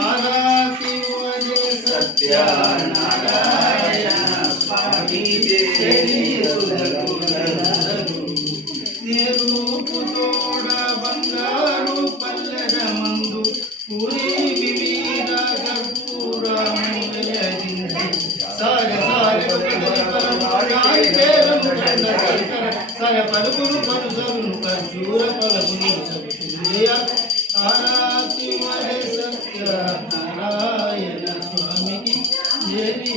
ఆరాతి వరే సత్యనారాయణ స్వామి నేరూపుతోడ బంగారు పల్లెడ మందు పూరి వివిధ కర్పూరములదింది సాగ సర పలుకులు పలుసరును ఖర్జూర పలుకులు ఆరాతి వరే సత్యనారాయణ స్వామికి జరి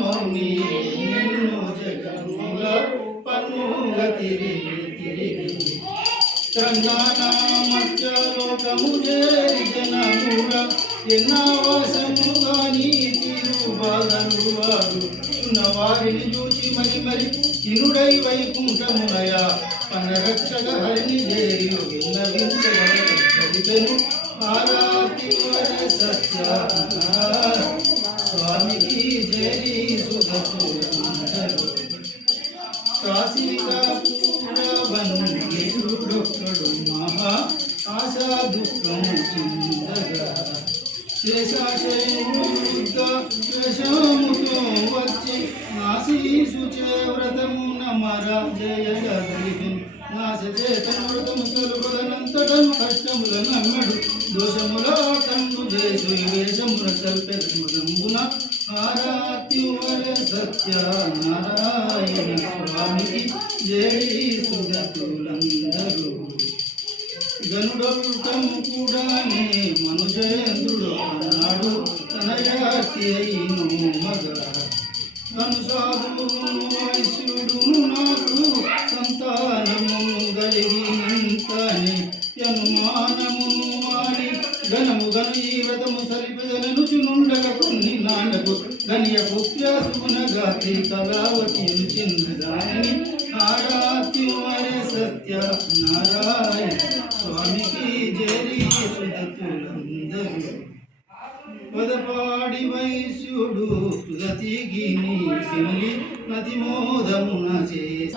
మౌని నిన్ను జగముల పన్నుగ తిరిగి త్రంగానామత్యలోకము చేరి జనముల ఎన్నావాసముగా నీ తీరు బాధలు వారు ఉన్నవారిని చూచి మరి చినుడై వైకుంఠమునయ పన్నరక్షక హరిని చేరి విన్నవించగలను ఆరాతి వరే సత్యనారాయణ స్వామికి జరి సుధతులందరూ కాశీకాపురవన్నియుడొక్కడు మహా ఆశా దుఃఖము చిందగా శేషాశయుడుగా వేషముతో వచ్చి నాశీసుచే వ్రతము నమరాజయగా కలిగిన నాశచేతను వ్రతము తొలుపదనంతటను కష్టముల నమ్మడు దోషములాటంబు చేసు వేషమున కల్పెములంబున ఆరాతి వరే సత్యనారాయణ స్వామికి జై సుగతులందరూ గనుడొక్కము కూడానే మనుజేంద్రుడు అన్నాడు తన జాతి అయిను మగ కనుసాధువును వైశ్యుడును నాకు సంతానమును కలిగినంతని అనుమానమును మాని ఘనము గను ఈ వ్రతము సరిపెదనను చునుండగ కొన్ని నాన్నకు గనియ పుత్రసుగుణ గాత్రి కళావతిను చెందుదాని ఆరాతి వరే సత్యనారాయణ స్వామికి జరి సుధతులందరూ పదపాడి వైశ్యుడు సుగతిగిని నతి మోదమున చేసి